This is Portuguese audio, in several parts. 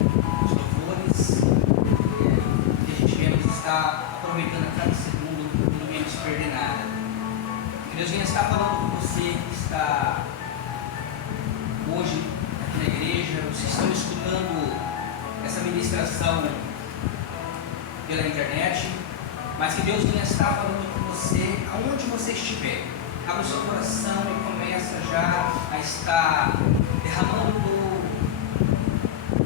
os louvores, que a gente mesmo está aproveitando a cada segundo e não vemos perder nada. Que Deus venha estar falando com você que está hoje aqui na igreja, vocês estão escutando essa ministração pela internet, mas que Deus venha estar falando com você aonde você estiver. Abra o seu coração e começa já a estar derramando o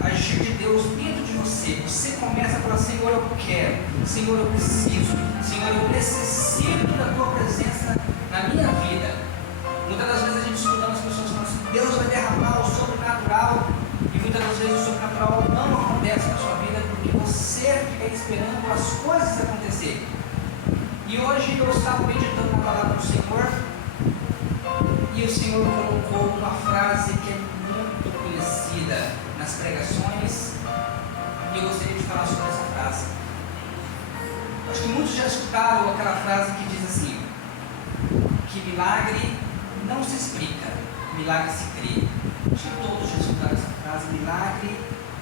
agir de Deus dentro de você. Você começa a falar: Senhor, eu quero, Senhor, eu preciso, Senhor, eu necessito da tua presença na minha vida. Muitas das vezes a gente escuta as pessoas falando assim: Deus vai derramar o sobrenatural, e muitas das vezes o sobrenatural não acontece na sua vida porque você fica esperando as coisas acontecerem. E hoje eu estava meditando na palavra do Senhor, e o Senhor colocou uma frase que é muito conhecida nas pregações, e eu gostaria de falar sobre essa frase. Acho que muitos já escutaram aquela frase que diz assim: que milagre não se explica, milagre se crê. Acho que todos já escutaram essa frase: milagre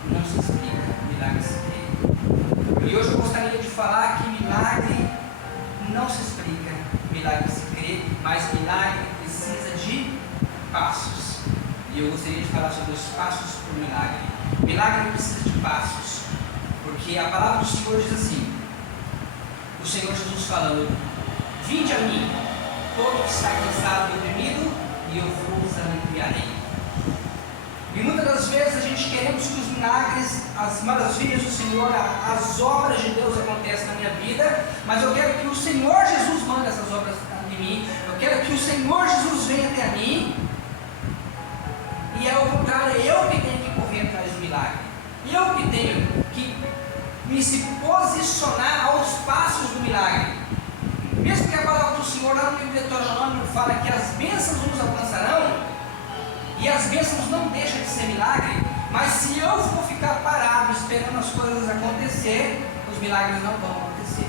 não se explica, milagre se crê. E hoje eu gostaria de falar que milagre não se explica, milagre se crê, mas milagre precisa de passos. E eu gostaria de falar sobre os passos para o milagre. Milagre precisa de passos, porque a palavra do Senhor diz assim: o Senhor Jesus falando: vinde a mim, todo que está cansado e oprimido, e eu vos aliviarei. E muitas das vezes a gente queremos que os milagres, as maravilhas do Senhor, as obras de Deus aconteçam na minha vida, mas eu quero que o Senhor Jesus mande essas obras em mim, eu quero que o Senhor Jesus venha até a mim, e ao contrário, é eu que tenho que correr atrás do milagre, eu que tenho que me se posicionar aos passos do milagre. Mesmo que a palavra do Senhor lá no livro de Deuteronômio fala que as bênçãos nos alcançarão, e as bênçãos não deixam de ser milagre, mas se eu for ficar parado esperando as coisas acontecer, os milagres não vão acontecer.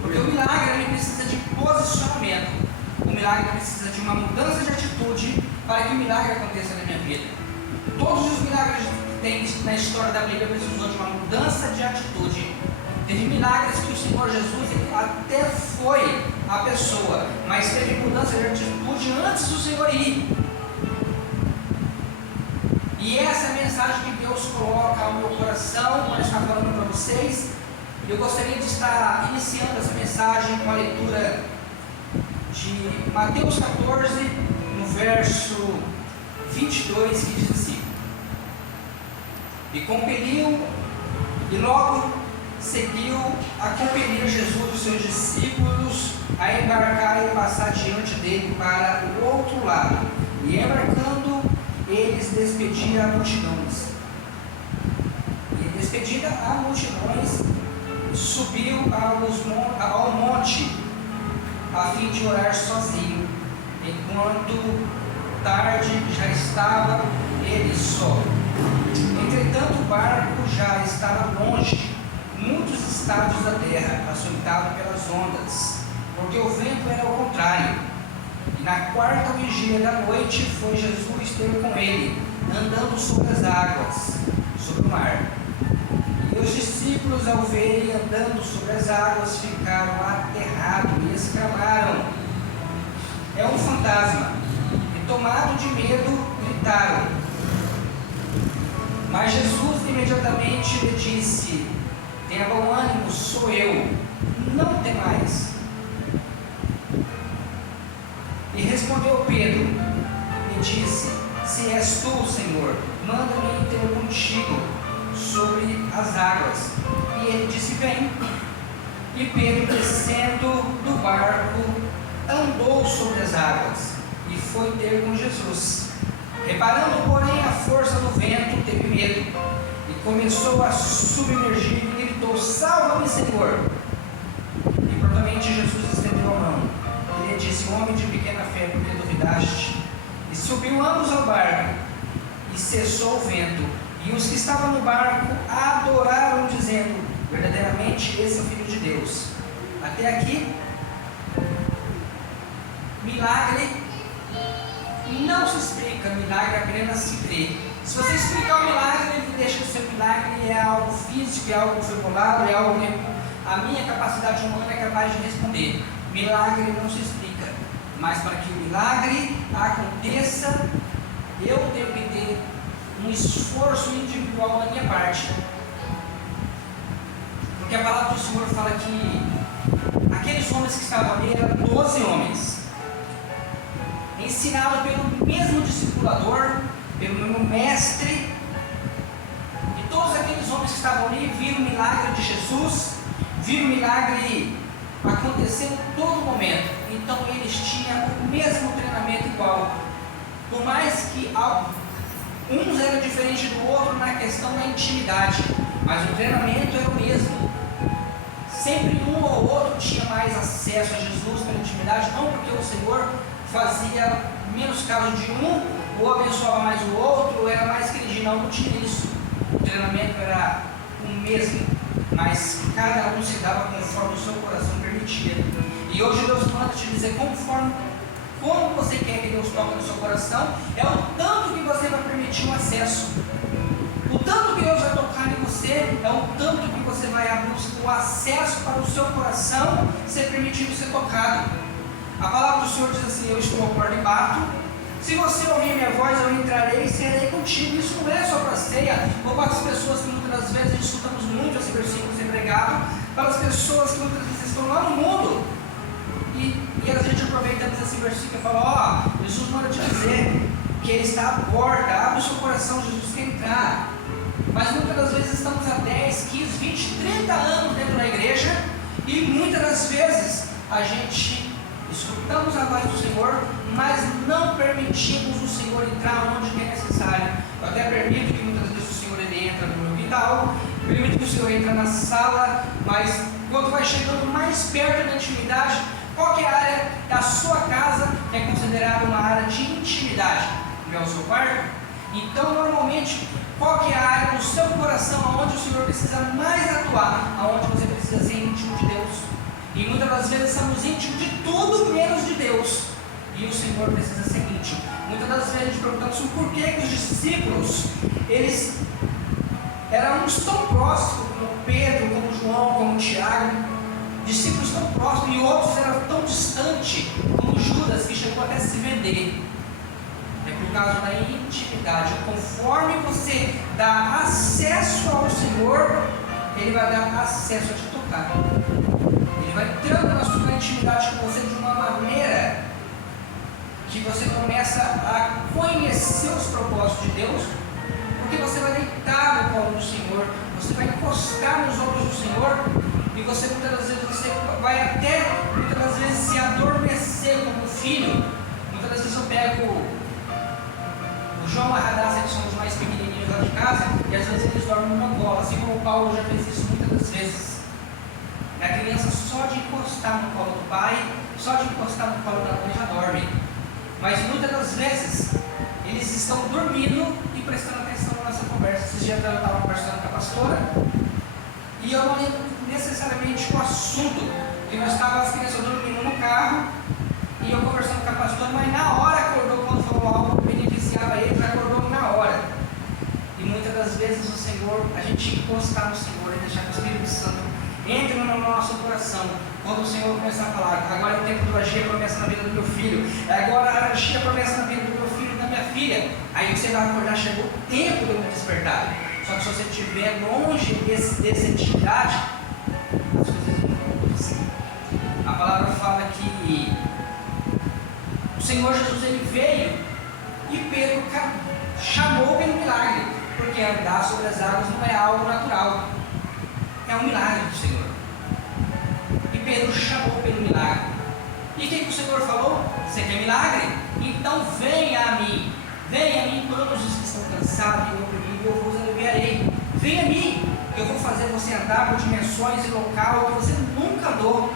Porque o milagre ele precisa de posicionamento, o milagre precisa de uma mudança de atitude para que o milagre aconteça na minha vida. Todos os milagres que tem na história da Bíblia precisou de uma mudança de atitude. Teve milagres que o Senhor Jesus até foi a pessoa, mas teve mudança de atitude antes do Senhor ir. E essa é a mensagem que Deus coloca ao meu coração quando está falando para vocês. E eu gostaria de estar iniciando essa mensagem com a leitura de Mateus 14, no verso 22, que diz assim: e compeliu, e logo seguiu a compelir Jesus os seus discípulos a embarcar e passar diante dele para o outro lado, e embarcando eles despediam a multidões. E despedida a multidões, subiu ao monte a fim de orar sozinho, enquanto tarde já estava ele só. Entretanto o barco já estava longe, muitos estádios da terra, açoitado pelas ondas, porque o vento era ao contrário. E na quarta vigília da noite foi Jesus ter com ele, andando sobre as águas, sobre o mar. E os discípulos, ao verem andando sobre as águas, ficaram aterrados e exclamaram: é um fantasma! E tomados de medo, gritaram. Mas Jesus imediatamente lhe disse: tenha bom ânimo, sou eu, não temais. E respondeu Pedro e disse: se és tu, Senhor, manda-me ir ter contigo sobre as águas. E ele disse: vem. E Pedro, descendo do barco, andou sobre as águas e foi ter com Jesus. Reparando, porém, a força do vento, teve medo e começou a submergir e gritou: salva-me, Senhor! E prontamente Jesus estendeu a mão e lhe disse: homem de pequena fé, por que duvidaste? E subiu ambos ao barco e cessou o vento, e os que estavam no barco adoraram, dizendo: verdadeiramente esse é o Filho de Deus. Até aqui, milagre não se explica, milagre apenas se crê. Se você explicar o milagre, ele deixa de ser milagre milagre é algo físico, é algo que foi bolado, é algo que a minha capacidade humana é capaz de responder. Milagre não se explica, mas para que o milagre aconteça, eu tenho que ter um esforço individual da minha parte. Porque a palavra do Senhor fala que aqueles homens que estavam ali eram 12 homens, ensinados pelo mesmo discipulador, pelo mesmo mestre, e todos aqueles homens que estavam ali viram o milagre de Jesus, viram o milagre acontecendo em todo momento. Então eles tinham o mesmo treinamento igual, por mais que uns eram diferentes do outro na questão da intimidade, mas o treinamento era o mesmo. Sempre um ou outro tinha mais acesso a Jesus pela intimidade, não porque o Senhor fazia menos caso de um, ou abençoava mais o outro, ou era mais queridinho. Não tinha isso. O treinamento era o mesmo, mas cada um se dava conforme o seu coração permitia. E hoje Deus manda te dizer conforme como você quer que Deus toque no seu coração, é o tanto que você vai permitir o acesso. O tanto que Deus vai tocar em você é o tanto que você vai abrir o acesso para o seu coração ser permitido ser tocado. A palavra do Senhor diz assim: eu estou à porta e bato. Se você ouvir minha voz, eu entrarei e serei contigo. Isso não é só para a ceia, ou para as pessoas que muitas das vezes escutamos muito esse versículo ser pregado, para as pessoas que muitas vezes estão lá no mundo. E a gente aproveitando esse versículo e fala: ó, Jesus manda te dizer que Ele está à porta, abre o seu coração, Jesus quer entrar. Mas muitas das vezes estamos há 10, 15, 20, 30 anos dentro da igreja, e muitas das vezes a gente escutamos a voz do Senhor, mas não permitimos o Senhor entrar onde é necessário. Eu até permito que muitas vezes o Senhor ele entra no meu quintal, permito que o Senhor entra na sala, mas quando vai chegando mais perto da intimidade, qual que é a área da sua casa que é considerada uma área de intimidade? Não é o seu quarto? Então, normalmente, qual que é a área do seu coração onde o Senhor precisa mais atuar, aonde você precisa ser íntimo de Deus? E muitas das vezes somos íntimos de tudo menos de Deus, e o Senhor precisa ser íntimo. Muitas das vezes a gente pergunta assim, por que os discípulos, eles eram uns tão próximos, como Pedro, como João, como Tiago, discípulos tão próximos, e outros eram tão distantes, como Judas, que chegou até a se vender. É por causa da intimidade. Conforme você dá acesso ao Senhor, Ele vai dar acesso a te tocar. Ele vai entrando na sua intimidade com você de uma maneira que você começa a conhecer os propósitos de Deus, porque você vai deitar no colo do Senhor, você vai encostar nos ombros do Senhor, e você muitas das vezes você vai até muitas das vezes se adormecer como filho. Muitas das vezes eu pego o João e a Radassa, que são os mais pequenininhos lá de casa, e às vezes eles dormem numa cola, assim como o Paulo já fez isso muitas das vezes. A criança só de encostar no colo do pai, só de encostar no colo da mãe já dorme. Mas muitas das vezes eles estão dormindo e prestando atenção na nossa conversa. Esses dias eu estava conversando com a pastora e eu não lembro necessariamente o assunto, porque nós estávamos as crianças dormindo no carro e eu conversando com a pastora, mas na hora acordou, quando falou algo que beneficiava ele, acordou na hora. E muitas das vezes o Senhor, a gente encostar no Senhor e deixar que o Espírito Santo entre no nosso coração. Quando o Senhor começar a falar, agora é o tempo do agir a promessa na vida do meu filho, agora agir a promessa na vida do meu filho e da minha filha, aí você vai acordar, chegou o tempo de eu me despertar. Só que se você estiver longe dessa intimidade, as coisas não vão acontecer. A palavra fala que o Senhor Jesus ele veio e Pedro chamou pelo milagre, porque andar sobre as águas não é algo natural, é um milagre do Senhor. E Pedro chamou pelo milagre. E o que o Senhor falou? Você quer milagre? Então venha a mim todos os que estão cansados e oprimidos, eu vos aliviarei. Venha a mim, eu vou fazer você andar por dimensões e local que você nunca andou.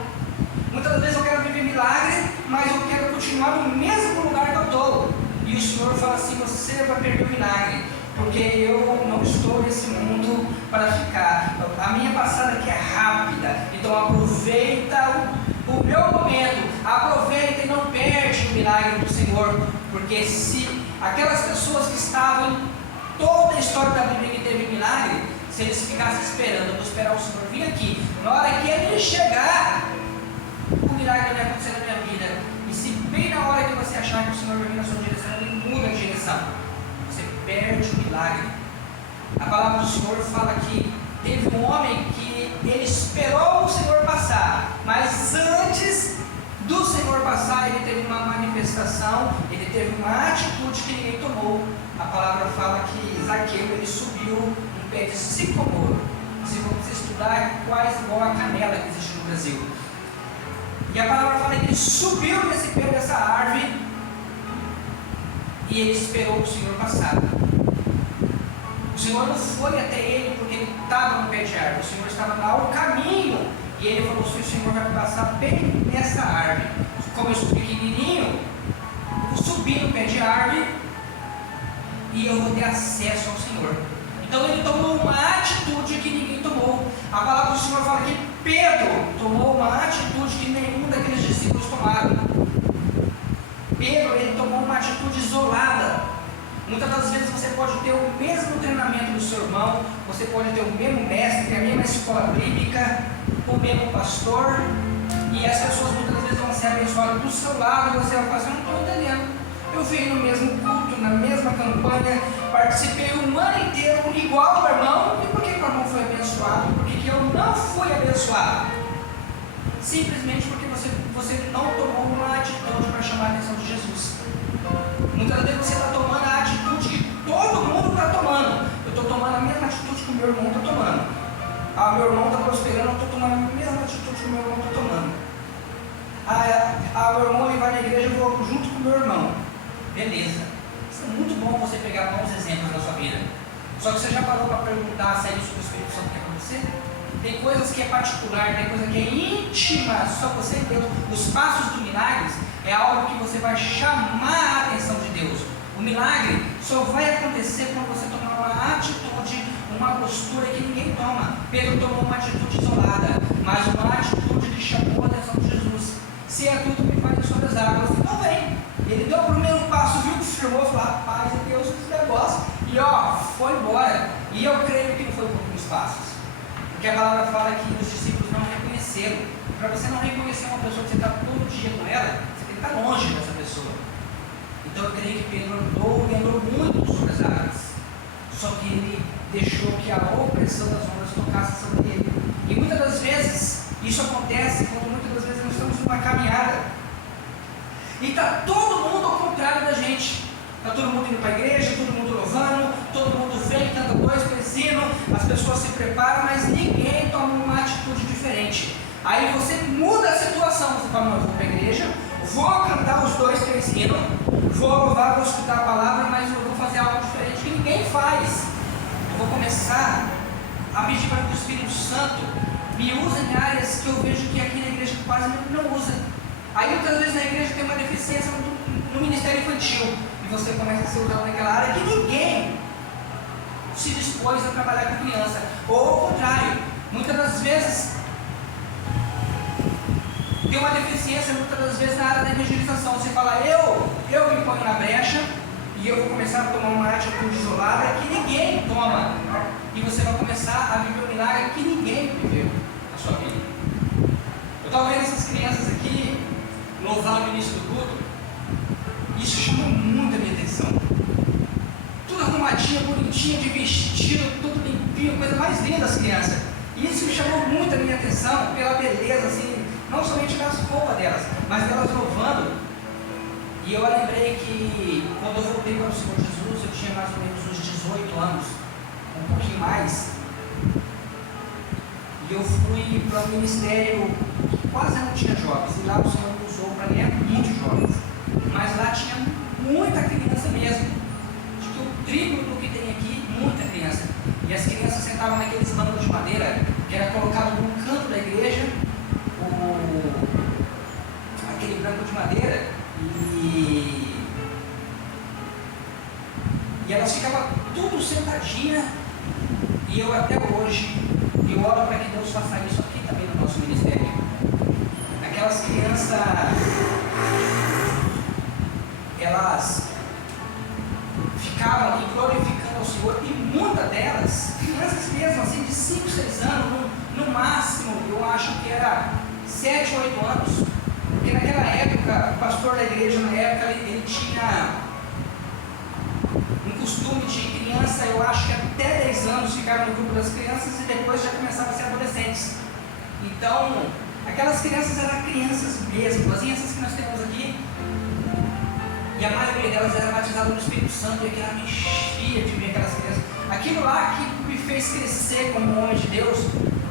Muitas vezes eu quero viver milagre, mas eu quero continuar no mesmo lugar que eu estou. E o Senhor fala assim, você vai perder o milagre, porque eu não estou nesse mundo para ficar. A minha passada aqui é rápida, então aproveita o meu momento, aproveita e não perde o milagre do Senhor, porque se aquelas pessoas que estavam em toda a história da Bíblia que teve milagre, se eles ficassem esperando, eu vou esperar o Senhor vir aqui, na hora que ele chegar, o milagre vai acontecer na minha vida. E se bem na hora que você achar que o Senhor vai vir na sua direção, ele muda a direção, você perde o milagre. A palavra do Senhor fala que teve um homem que ele esperou o Senhor passar, mas antes do Senhor passar, ele teve uma manifestação, ele teve uma atitude que ninguém tomou. A palavra fala que Zaqueu, ele subiu um pé de sicomoro. Se você estudar, é quase igual a canela que existe no Brasil. E a palavra fala que ele subiu nesse pé dessa árvore e ele esperou o Senhor passar. O Senhor não foi até ele porque ele estava no pé de árvore, o Senhor estava lá ao caminho. E ele falou assim: o Senhor vai passar bem nessa árvore. Como eu sou pequenininho, eu vou subir no pé de árvore e eu vou ter acesso ao Senhor. Então ele tomou uma atitude que ninguém tomou. A palavra do Senhor fala que Pedro tomou uma atitude que nenhum daqueles discípulos tomaram. Pedro, ele tomou uma atitude isolada. Muitas das vezes você pode ter o mesmo treinamento do seu irmão, você pode ter o mesmo mestre, a mesma escola bíblica, o mesmo pastor, e as pessoas muitas vezes vão ser abençoadas do seu lado, e você vai falar assim: eu não estou entendendo. Eu vim no mesmo culto, na mesma campanha, participei um ano inteiro igual ao irmão, e por que o irmão foi abençoado? E por que eu não fui abençoado? Simplesmente porque você não tomou uma atitude para chamar a atenção de Jesus. Muitas vezes você está tomando a atitude que todo mundo está tomando. Eu estou tomando a mesma atitude que o meu irmão está tomando. Meu irmão está prosperando, eu estou tomando a mesma atitude que o meu irmão está tomando. Meu irmão ele vai na igreja, eu vou junto com o meu irmão. Beleza. Isso é muito bom você pegar bons exemplos na sua vida. Só que você já parou para perguntar se é isso que o Espírito Santo quer para você? Tem coisas que é particular, tem coisa que é íntima, só você e Deus. Os passos do milagre é algo que você vai chamar a atenção de Deus. O milagre só vai acontecer quando você tomar uma atitude, uma postura que ninguém toma. Pedro tomou uma atitude isolada, mas uma atitude que chamou a atenção de Jesus. Se é tudo que faz sobre as águas, então vem. Ele deu o primeiro passo, viu que firmou, falou: rapaz, é Deus esse negócio. E foi embora. E eu creio que não foi por alguns passos. Porque a palavra fala que os discípulos não reconheceram. Para você não reconhecer uma pessoa que você está todo dia com ela, você tem que estar longe dessa pessoa. Então eu creio que Pedro andou muito sobre as águas. Só que ele deixou que a opressão das ondas tocasse sobre ele. E muitas das vezes, isso acontece quando muitas das vezes nós estamos numa caminhada. E está todo mundo ao contrário da gente. Está todo mundo indo para a igreja, todo mundo louvando, todo mundo vem, canta dois pezinhos, as pessoas se preparam, mas ninguém toma uma atitude diferente. Aí você muda a situação, você fala: não, eu vou para a igreja, vou cantar os dois pezinhos, vou louvar, vou escutar a palavra, mas eu vou fazer algo diferente que ninguém faz. Eu vou começar a pedir para que o Espírito Santo me use em áreas que eu vejo que aqui na igreja quase não usa. Aí muitas vezes na igreja tem uma deficiência no ministério infantil, e você começa a ser usado naquela área que ninguém se dispôs a trabalhar com criança. Ou ao contrário, muitas das vezes tem uma deficiência, muitas das vezes na área da evangelização. Você fala: eu me ponho na brecha e eu vou começar a tomar uma atitude isolada que ninguém toma. E você vai começar a viver um milagre que ninguém viveu na sua vida. Eu estava vendo essas crianças aqui louvar no início do culto. Isso chamou muito a minha atenção. Tudo arrumadinha, bonitinha, de vestido, tudo limpinho, coisa mais linda das crianças. E isso me chamou muito a minha atenção pela beleza, assim, não somente das roupas delas, mas delas louvando. E eu lembrei que quando eu voltei para o Senhor Jesus, eu tinha mais ou menos uns 18 anos, um pouquinho mais. E eu fui para um ministério que quase não tinha jovens, e lá o Senhor me usou para ganhar muitos jovens. Mas lá tinha muita criança mesmo. Acho que o triplo do que tem aqui, muita criança. E as crianças sentavam naqueles bancos de madeira, que era colocado no canto da igreja, aquele banco de madeira, e elas ficavam tudo sentadinha. E eu até hoje, eu oro para que Deus faça isso aqui também no nosso ministério. Aquelas crianças, elas ficavam ali glorificando ao Senhor, e muitas delas, crianças mesmo, assim, de 5, 6 anos, no máximo, eu acho que era 7, 8 anos, porque naquela época, o pastor da igreja, na época, ele tinha um costume de criança, eu acho que até 10 anos ficar no grupo das crianças e depois já começava a ser adolescentes. Então, aquelas crianças eram crianças mesmo, as crianças que nós temos aqui, e a maioria delas era batizada no Espírito Santo, e aquilo me enchia de ver aquelas crianças. Aquilo lá que me fez crescer como homem de Deus,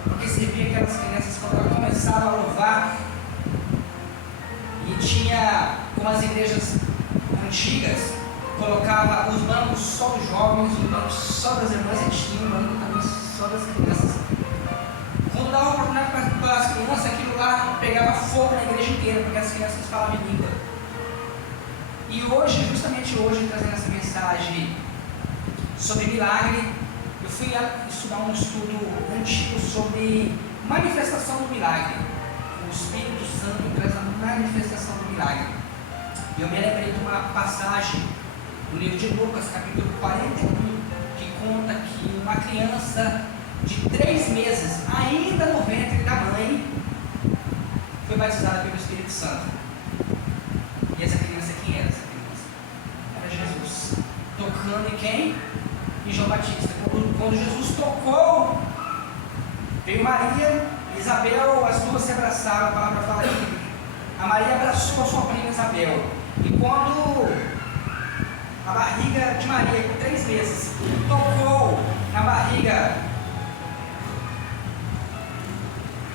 porque você via aquelas crianças quando elas começavam a louvar, e tinha, como as igrejas antigas, colocava os bancos só dos jovens, os bancos só das irmãs, e tinha um banco também só das crianças. Quando dava oportunidade para as crianças, aquilo lá pegava fogo na igreja inteira, porque as crianças falavam em língua. E hoje, justamente hoje, trazendo essa mensagem sobre milagre, eu fui estudar um estudo antigo sobre manifestação do milagre. O Espírito Santo traz a manifestação do milagre. E eu me lembrei de uma passagem no livro de Lucas, capítulo 41, que conta que uma criança de 3 meses, ainda no ventre da mãe, foi batizada pelo Espírito Santo. E essa criança, quem era essa criança? Era Jesus. Tocando em quem? Em João Batista. Quando Jesus tocou, veio Maria e Isabel, as duas se abraçaram. A palavra fala que a Maria abraçou a sua prima Isabel. E quando a barriga de Maria, com 3 meses, tocou na barriga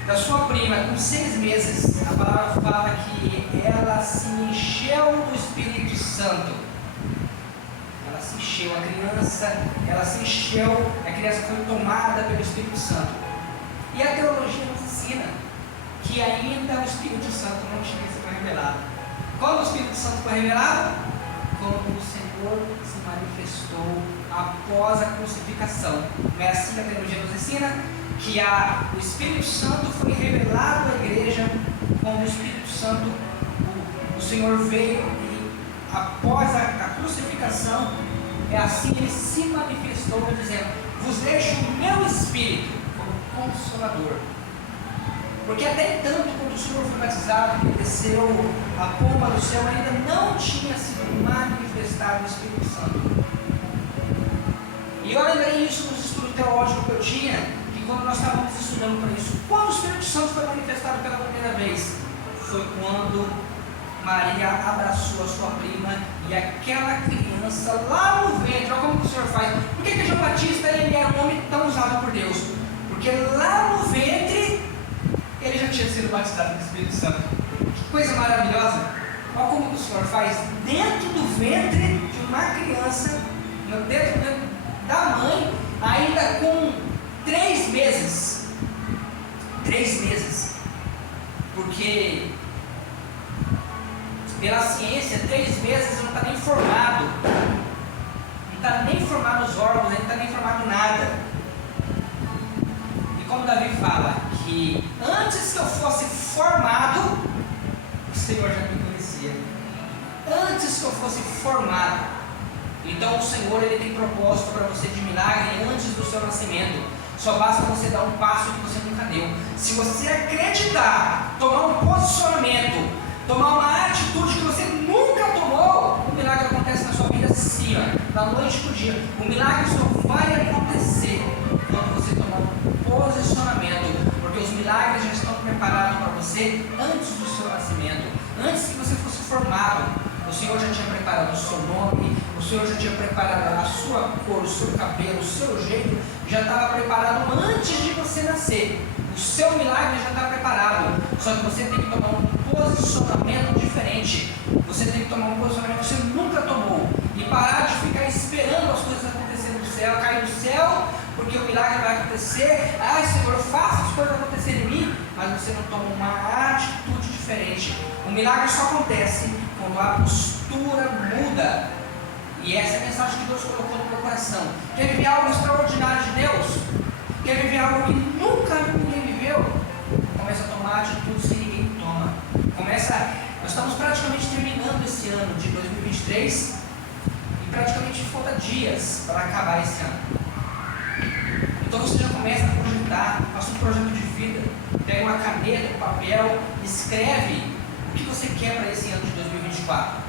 da sua prima, com 6 meses, a palavra fala que ela se encheu do Espírito Santo. Ela se encheu, a criança, ela se encheu, a criança foi tomada pelo Espírito Santo. E a teologia nos ensina que ainda o Espírito Santo não tinha sido revelado. Quando o Espírito Santo foi revelado? Quando o Senhor se manifestou após a crucificação. Não é assim que a teologia nos ensina? Que o Espírito Santo foi revelado à igreja quando o Espírito Santo, o Senhor veio e após a crucificação, é assim ele se manifestou dizendo: vos deixo o meu Espírito como Consolador. Porque até então, quando o Senhor foi batizado, que desceu a pomba do céu, ainda não tinha sido manifestado o Espírito Santo. E eu lembrei isso nos estudos teológicos que eu tinha, que quando nós estávamos estudando para isso, quando o Espírito Santo foi manifestado pela primeira vez, foi quando Maria abraçou a sua prima e aquela criança lá no ventre. Olha como que o Senhor faz. Por que João Batista ele era um homem tão usado por Deus? Porque lá no ventre ele já tinha sido batizado no Espírito Santo. Que coisa maravilhosa! Olha como que o Senhor faz dentro do ventre de uma criança, dentro da mãe, ainda com 3 meses. 3 meses. Porque pela ciência, 3 meses não está nem formado. Não está nem formado os órgãos, não está nem formado nada. E como Davi fala, que antes que eu fosse formado, o Senhor já me conhecia. Antes que eu fosse formado. Então o Senhor ele tem propósito para você de milagre antes do seu nascimento. Só basta você dar um passo que você nunca deu. Se você acreditar, tomar um posicionamento, tomar uma atitude que você nunca tomou, o milagre acontece na sua vida assim, ó, da noite para o dia. O milagre só vai acontecer quando você tomar um posicionamento, porque os milagres já estão preparados para você antes do seu nascimento, antes que você fosse formado. O Senhor já tinha preparado o seu nome, o Senhor já tinha preparado a sua cor, o seu cabelo, o seu jeito, já estava preparado antes de você nascer. O seu milagre já está preparado, só que você tem que tomar um posicionamento diferente. Você tem que tomar um posicionamento que você nunca tomou e parar de ficar esperando as coisas acontecerem do céu, cair do céu, porque o milagre vai acontecer. Ah, Senhor, faça as coisas acontecerem em mim, mas você não toma uma atitude diferente. O milagre só acontece quando a postura muda. E essa é a mensagem que Deus colocou no meu coração. Quer viver algo extraordinário de Deus? Quer viver algo que nunca ninguém viveu? Começa a tomar atitudes que ninguém toma. Nós estamos praticamente terminando esse ano de 2023 e praticamente falta dias para acabar esse ano. mudar, faça um projeto de vida, pega uma caneta, um papel, escreve o que você quer para esse ano de 2024.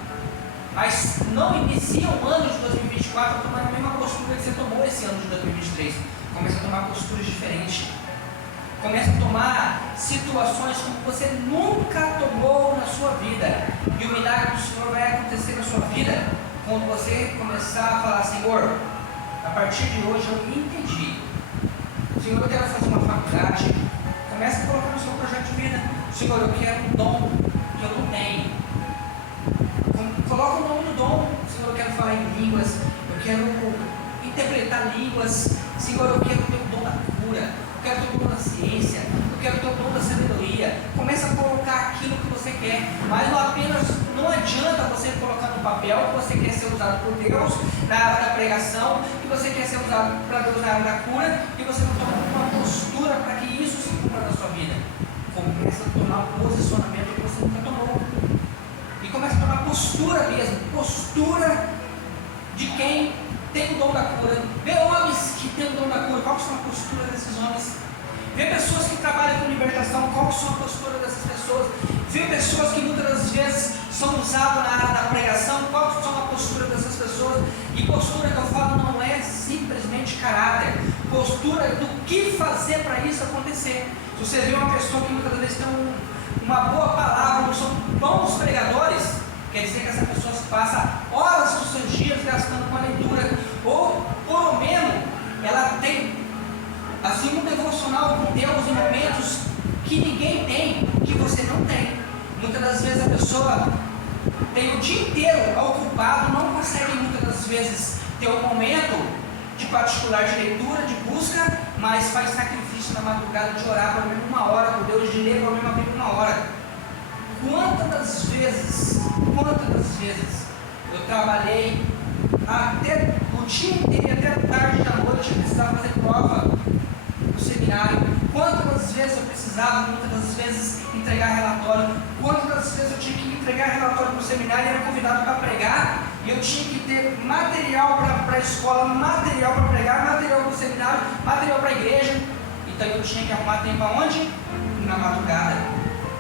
Mas não inicia o ano de 2024 tomando a mesma postura que você tomou esse ano de 2023. Comece a tomar posturas diferentes. Comece a tomar situações como você nunca tomou na sua vida. E o milagre do Senhor vai acontecer na sua vida quando você começar a falar: Senhor, a partir de hoje eu entendi. Senhor, eu quero fazer uma faculdade. Comece a colocar no seu projeto de vida: Senhor, eu quero um dom que eu não tenho. Coloca o nome do dom. Senhor, eu quero falar em línguas. Eu quero interpretar línguas. Senhor, eu quero ter o dom da cura. Eu quero ter o dom da ciência. Eu quero ter o dom da sabedoria. Comece a colocar aquilo que você quer. Mas não adianta você colocar no papel que você quer ser usado por Deus na área da pregação, que você quer ser usado para Deus na área da cura, e você não toma uma postura para que isso se cumpra na sua vida. Comece a tomar um posicionamento que você nunca tomou. E comece a tomar postura mesmo. Postura de quem tem o dom da cura. Vê homens que têm o dom da cura. Qual são a postura desses homens? Vê pessoas que trabalham com libertação. Qual são a postura dessas pessoas? Vê pessoas que muitas das vezes são usadas na área da pregação. Qual são a postura dessas pessoas? E postura que eu falo não é simplesmente caráter. Postura do que fazer para isso acontecer. Se você vê uma pessoa que muitas vezes tem uma boa palavra, não são bons pregadores, quer dizer que essa pessoa passa horas dos seus dias gastando com a leitura, ou pelo menos ela tem assim um devocional com Deus em momentos que ninguém tem, que você não tem. Muitas das vezes a pessoa tem o dia inteiro ocupado, não consegue muitas das vezes ter um momento de particular de leitura, de busca, mas faz sacrifício na madrugada de orar pelo menos 1 hora com Deus, de ler pelo menos a Bíblia 1 hora. Quantas das vezes eu trabalhei até o dia inteiro, até tarde da noite, eu precisava fazer prova no seminário. Quantas vezes eu precisava, muitas das vezes, entregar relatório. Quantas das vezes eu tinha que entregar relatório para o seminário e era convidado para pregar, e eu tinha que ter material para a escola, material para pregar, material para o seminário, material para a igreja. Então eu tinha que arrumar tempo aonde? Na madrugada.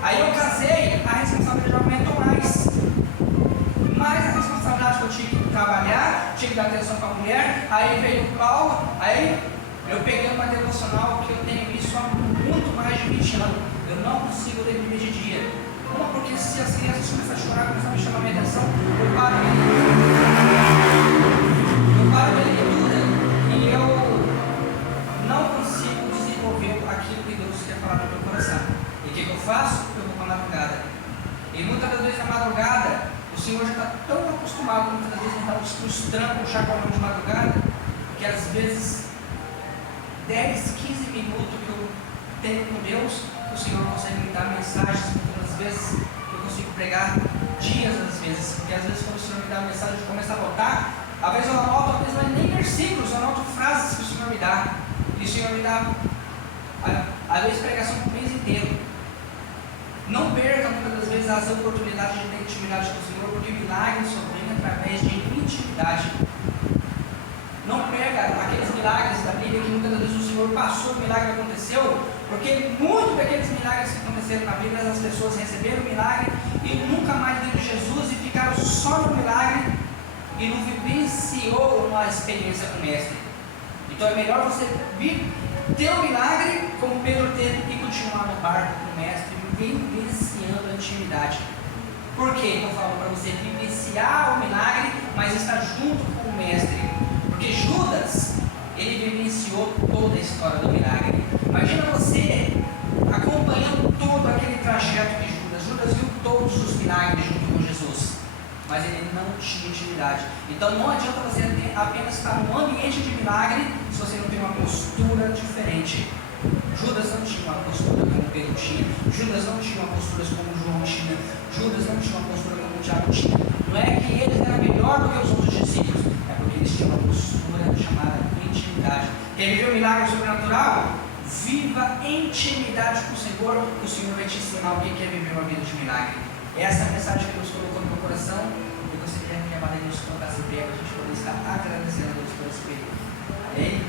Aí eu casei, a responsabilidade aumentou mais. Mais a responsabilidade que eu tinha que trabalhar, tinha que dar atenção para a mulher. Aí veio o Paulo, aí eu peguei uma devocional que eu tenho isso há muito mais de 20 anos. Eu não consigo ler Bíblia de dia. Uma, porque se as crianças começam a chorar, começam a me chamar a minha atenção, eu paro a minha leitura e eu não consigo desenvolver aquilo que Deus quer falar no meu coração. E o que eu faço? Eu vou para a madrugada. E muitas das vezes na madrugada, o Senhor já está tão acostumado, muitas das vezes, a dar os trancos, o chacoalhão de madrugada, que às vezes 10, 15 minutos que eu tenho com Deus, o Senhor consegue me dar mensagens, muitas vezes eu consigo pregar dias às vezes, porque às vezes quando o Senhor me dá uma mensagem eu começo a anotar, às vezes eu anoto, às vezes não é nem versículos, eu anoto frases que o Senhor me dá, e o Senhor me dá, às vezes, pregação por mês inteiro. Não perca muitas das vezes as oportunidades de ter intimidade com o Senhor, porque o milagre só vem através de intimidade. Não pega aqueles milagres da Bíblia que muitas vezes o Senhor passou, o milagre aconteceu, porque muitos daqueles milagres que aconteceram na Bíblia, as pessoas receberam o milagre e nunca mais viram Jesus e ficaram só no milagre e não vivenciou uma experiência com o Mestre. Então é melhor você ter o milagre, como Pedro teve, e continuar no barco com o Mestre, vivenciando a intimidade. Por que eu falo para você vivenciar o milagre, mas estar junto com o Mestre? Porque Judas, ele vivenciou toda a história do milagre. Imagina você acompanhando todo aquele trajeto de Judas. Judas viu todos os milagres junto com Jesus, mas ele não tinha intimidade. Então não adianta você apenas estar num ambiente de milagre se você não tem uma postura diferente. Judas não tinha uma postura como Pedro tinha, Judas não tinha uma postura como João tinha, Judas não tinha uma postura como Tiago tinha. Não é que eles eram melhor do que os outros discípulos, é porque eles tinham uma postura chamada intimidade. Quer viver um milagre sobrenatural? Viva em intimidade com o Senhor, que o Senhor vai te ensinar o que é viver uma vida de milagre. Essa é a mensagem que Deus colocou no meu coração. Eu gostaria que a Madre Deus colocasse em pé para a gente poder estar agradecendo a Deus por esse período. Amém?